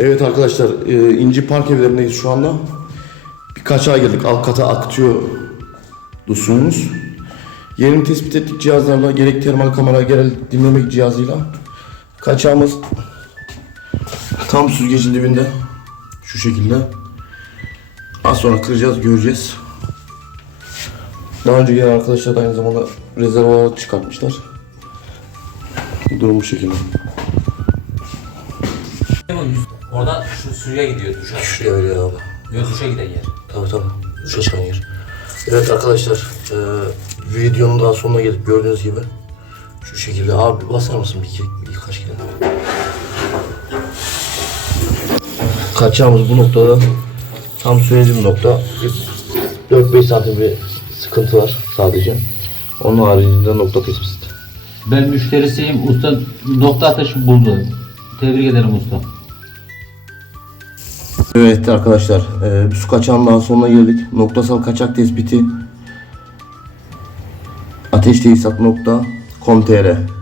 Evet arkadaşlar e, İnci Park evlerindeyiz şu anda. Birkaç ay girdik. Alt kata akıtıyor suyumuz. Yerini tespit ettik cihazlarla. Gerek termal kamera gerek dinlemek cihazıyla. Kaçağımız tam süzgecin dibinde. Şu şekilde. Az sonra kıracağız göreceğiz. Daha önce gelen arkadaşlar da aynı zamanda rezervuar çıkartmışlar. Durum bu şekilde. Oradan şu suya gidiyor duşa. Şuraya öyle abi. Yok duşa giden yer. Tabii tabii. Duşa çıkan yer. Evet arkadaşlar, e, videonun daha sonuna gelip gördüğünüz gibi şu şekilde abi basar mısın bir iki, birkaç kere? Kaçacağımız bu noktada tam söylediğim nokta bir 4-5 santim bir sıkıntı var sadece. Onun haricinde nokta tespit. Ben müşterisiyim. Usta nokta atışı buldu. Tebrik ederim usta. Evet arkadaşlar, e, su kaçağının daha sonuna geldik. Noktasal kaçak tespiti ateştesisat.com.tr